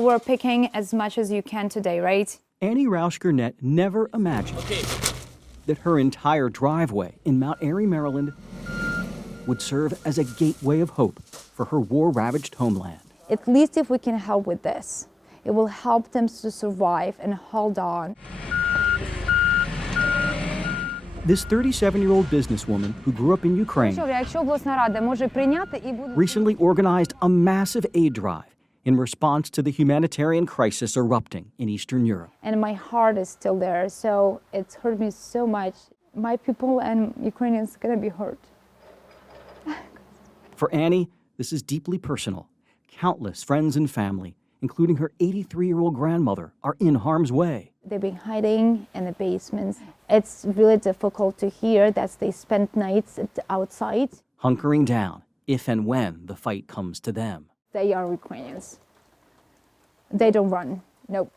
we're picking as much as you can today, right? Annie Rausch-Gurnett never imagined that her entire driveway in Mount Airy, Maryland, would serve as a gateway of hope for her war-ravaged homeland. At least if we can help with this, it will help them to survive and hold on. This 37-year-old businesswoman who grew up in Ukraine recently organized a massive aid drive in response to the humanitarian crisis erupting in Eastern Europe. And my heart is still there, so it's hurt me so much. My people and Ukrainians are gonna be hurt. For Annie, this is deeply personal. Countless friends and family, including her 83-year-old grandmother, are in harm's way. They've been hiding in the basements. It's really difficult to hear that they spend nights outside. Hunkering down if and when the fight comes to them. They are Ukrainians. They don't run. Nope.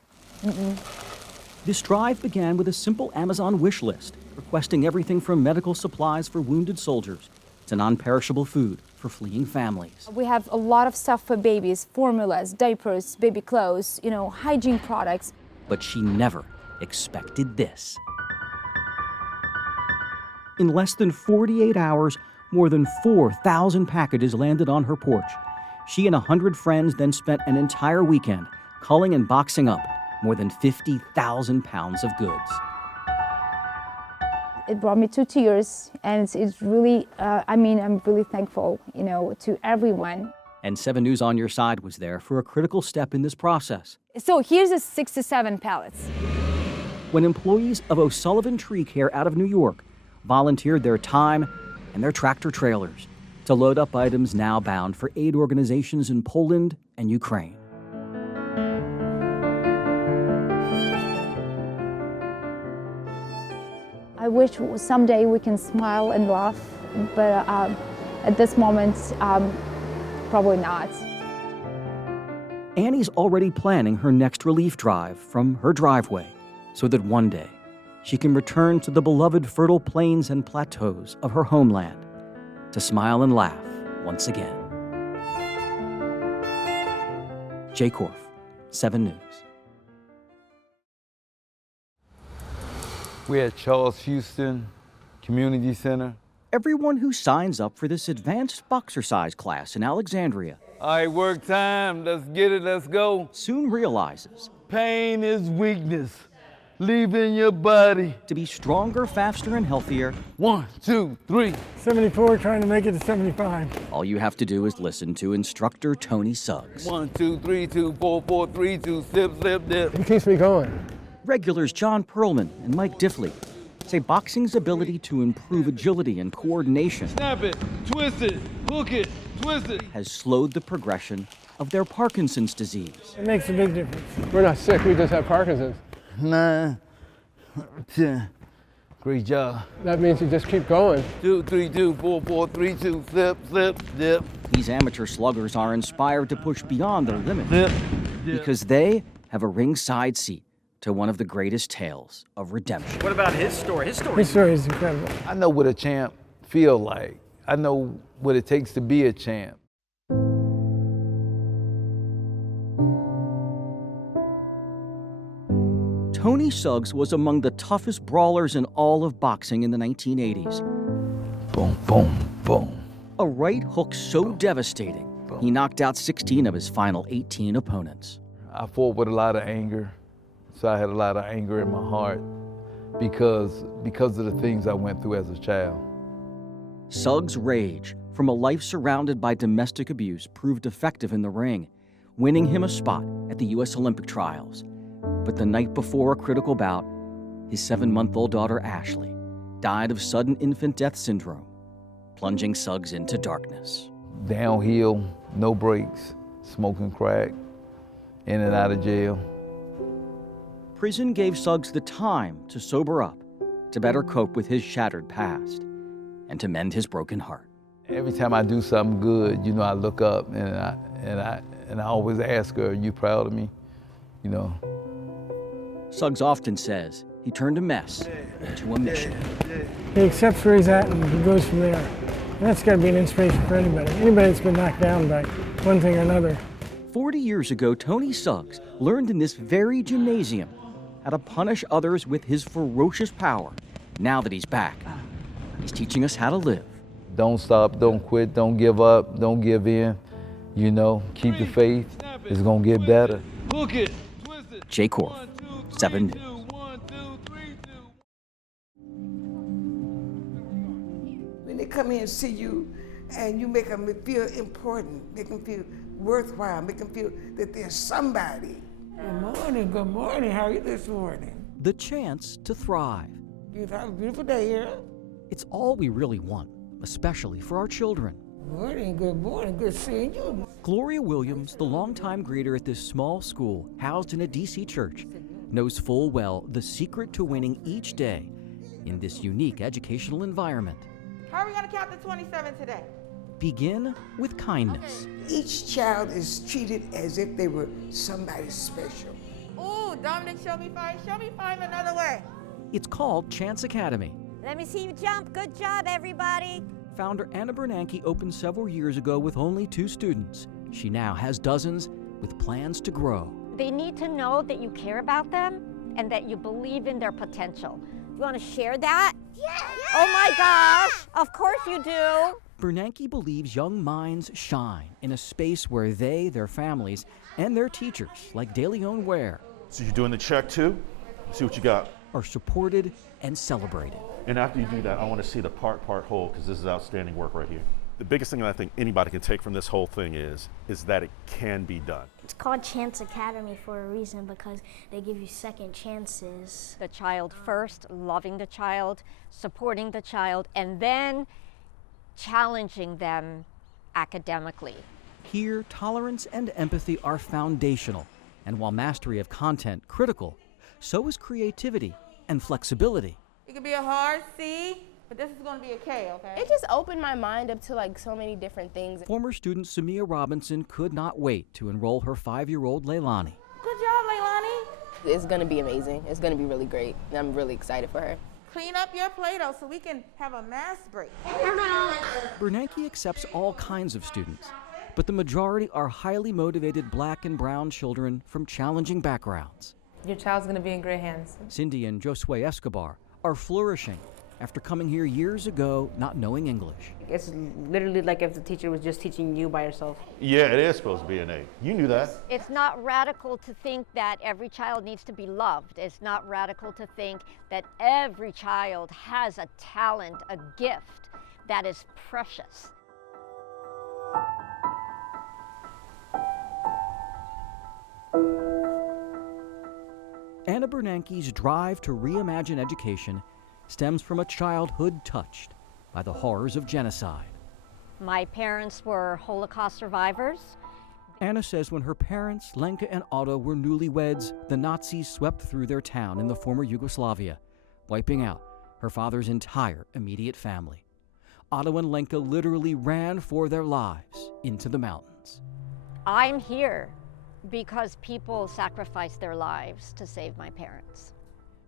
This drive began with a simple Amazon wish list, requesting everything from medical supplies for wounded soldiers to non-perishable food for fleeing families. We have a lot of stuff for babies, formulas, diapers, baby clothes, hygiene products. But she never expected this. In less than 48 hours, more than 4,000 packages landed on her porch. She and 100 friends then spent an entire weekend culling and boxing up more than 50,000 pounds of goods. It brought me to tears, and it's really, I'm really thankful, to everyone. And 7 News on Your Side was there for a critical step in this process. So here's the 67 pallets. When employees of O'Sullivan Tree Care out of New York volunteered their time and their tractor trailers to load up items now bound for aid organizations in Poland and Ukraine. I wish someday we can smile and laugh, but at this moment, probably not. Annie's already planning her next relief drive from her driveway so that one day she can return to the beloved fertile plains and plateaus of her homeland to smile and laugh once again. Jay Korf, 7 News. We're at Charles Houston Community Center. Everyone who signs up for this advanced boxercise class in Alexandria, All right, work time. Let's get it. Let's go. soon realizes Pain is weakness. Leaving your body. to be stronger, faster, and healthier, 1, 2, 3. 74, trying to make it to 75. all you have to do is listen to instructor Tony Suggs. 1, 2, 3, 2, 4, 4, 3, 2, slip, slip, dip. It keeps me going. Regulars John Perlman and Mike Diffley say boxing's ability to improve agility and coordination Snap it, twist it, hook it, twist it. has slowed the progression of their Parkinson's disease. It makes a big difference. We're not sick, we just have Parkinson's. 9, 10. Great job. That means you just keep going. 2, 3, 2, 4, 4, 3, 2, slip, slip, dip. These amateur sluggers are inspired to push beyond their limits Dip, dip. because they have a ringside seat to one of the greatest tales of redemption. What about his story? His story. His story is incredible. I know what a champ feel like. I know what it takes to be a champ. Tony Suggs was among the toughest brawlers in all of boxing in the 1980s. Boom, boom, boom. A right hook so devastating, he knocked out 16 of his final 18 opponents. I fought with a lot of anger, so I had a lot of anger in my heart because of the things I went through as a child. Suggs' rage from a life surrounded by domestic abuse proved effective in the ring, winning him a spot at the U.S. Olympic trials. But the night before a critical bout, his 7-month-old daughter Ashley died of sudden infant death syndrome, plunging Suggs into darkness. Downhill, no brakes, smoking crack, in and out of jail. Prison gave Suggs the time to sober up, to better cope with his shattered past, and to mend his broken heart. Every time I do something good, I look up and I always ask her, "Are you proud of me?" Suggs often says he turned a mess into a mission. He accepts where he's at and he goes from there. And that's got to be an inspiration for anybody. Anybody that's been knocked down by one thing or another. 40 years ago, Tony Suggs learned in this very gymnasium how to punish others with his ferocious power. Now that he's back, he's teaching us how to live. Don't stop, don't quit, don't give up, don't give in. You know, keep the faith. It's gonna get better. Hook it, twist it. Jay Korf, 7 News. When they come in and see you and you make them feel important, make them feel worthwhile, make them feel that they're somebody. Good morning, how are you this morning? The chance to thrive. You've had a beautiful day here. It's all we really want, especially for our children. Good morning, good seeing you. Gloria Williams, the longtime greeter at this small school housed in a D.C. church, knows full well the secret to winning each day in this unique educational environment. How are we going to count to 27 today? Begin with kindness. Each child is treated as if they were somebody special. Ooh, Dominic, show me five. Show me five another way. It's called Chance Academy. Let me see you jump. Good job, everybody. Founder Anna Bernanke opened several years ago with only 2 students. She now has dozens with plans to grow. They need to know that you care about them and that you believe in their potential. You want to share that? Yeah! Oh my gosh! Of course you do. Bernanke believes young minds shine in a space where they, their families, and their teachers, like DeLeon Ware, So you're doing the check too? See what you got. are supported and celebrated. And after you do that, I want to see the part whole, because this is outstanding work right here. The biggest thing that I think anybody can take from this whole thing is that it can be done. It's called Chance Academy for a reason, because they give you second chances. The child first, loving the child, supporting the child, and then challenging them academically. Here, tolerance and empathy are foundational, and while mastery of content critical, so is creativity and flexibility. It could be a hard C, but this is going to be a K, okay? It just opened my mind up to like so many different things. Former student Samia Robinson could not wait to enroll her 5-year-old Leilani. Good job, Leilani. It's gonna be amazing. It's gonna be really great. And I'm really excited for her. Clean up your Play-Doh so we can have a mass break. Bernanke accepts all kinds of students, but the majority are highly motivated Black and brown children from challenging backgrounds. Your child's gonna be in great hands. Cindy and Josue Escobar are flourishing after coming here years ago not knowing English. It's literally like if the teacher was just teaching you by yourself. Yeah, it is supposed to be an A. You knew that. It's not radical to think that every child needs to be loved. It's not radical to think that every child has a talent, a gift that is precious. Anna Bernanke's drive to reimagine education stems from a childhood touched by the horrors of genocide. My parents were Holocaust survivors. Anna says when her parents, Lenka and Otto, were newlyweds, the Nazis swept through their town in the former Yugoslavia, wiping out her father's entire immediate family. Otto and Lenka literally ran for their lives into the mountains. I'm here because people sacrificed their lives to save my parents.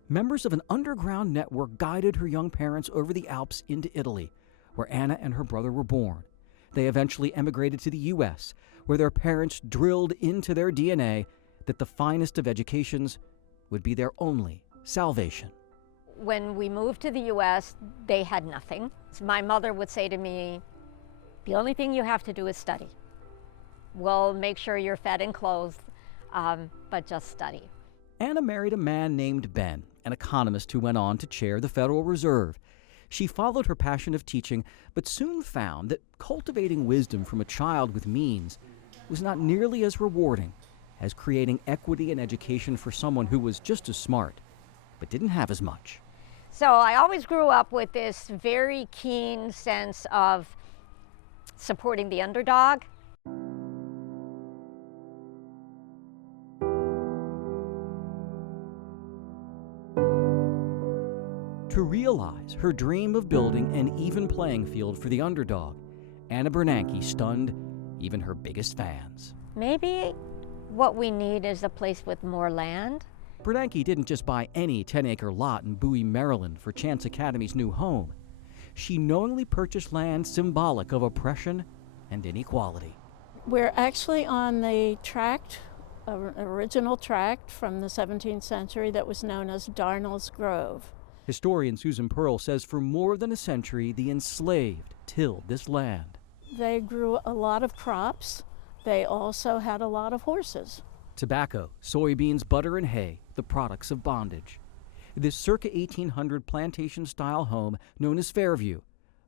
Members of an underground network guided her young parents over the Alps into Italy, where Anna and her brother were born. They eventually emigrated to the U.S., where their parents drilled into their DNA that the finest of educations would be their only salvation. When we moved to the U.S., they had nothing. So my mother would say to me, the only thing you have to do is study. We'll make sure you're fed and clothed, but just study. Anna married a man named Ben, an economist who went on to chair the Federal Reserve. She followed her passion of teaching, but soon found that cultivating wisdom from a child with means was not nearly as rewarding as creating equity in education for someone who was just as smart, but didn't have as much. So I always grew up with this very keen sense of supporting the underdog. To realize her dream of building an even playing field for the underdog, Anna Bernanke stunned even her biggest fans. Maybe what we need is a place with more land. Bernanke didn't just buy any 10-acre lot in Bowie, Maryland for Chance Academy's new home. She knowingly purchased land symbolic of oppression and inequality. We're actually on the tract, original tract from the 17th century that was known as Darnell's Grove. Historian Susan Pearl says for more than a century, the enslaved tilled this land. They grew a lot of crops. They also had a lot of horses. Tobacco, soybeans, butter, and hay, the products of bondage. This circa 1800 plantation-style home known as Fairview,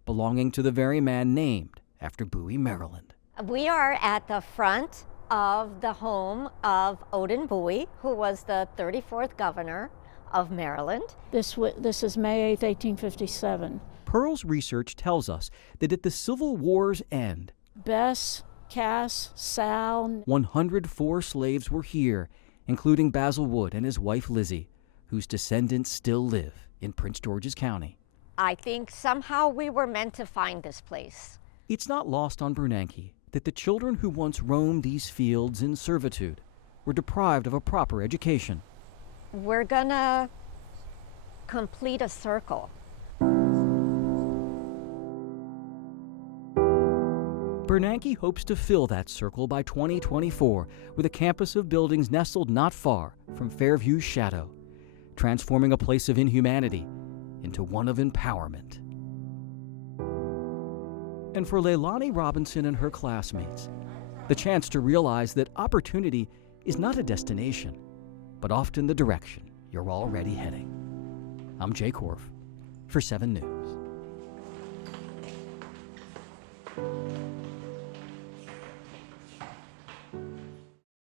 belonging to the very man named after Bowie, Maryland. We are at the front of the home of Odin Bowie, who was the 34th governor of Maryland. This is May 8, 1857. Pearl's research tells us that at the Civil War's end, Bess, Cass, Sal, 104 slaves were here, including Basil Wood and his wife Lizzie, whose descendants still live in Prince George's County. I think somehow we were meant to find this place. It's not lost on Bernanke that the children who once roamed these fields in servitude were deprived of a proper education. We're gonna complete a circle. Bernanke hopes to fill that circle by 2024 with a campus of buildings nestled not far from Fairview's shadow, transforming a place of inhumanity into one of empowerment. And for Leilani Robinson and her classmates, the chance to realize that opportunity is not a destination, but often the direction you're already heading. I'm Jay Korf for 7 News.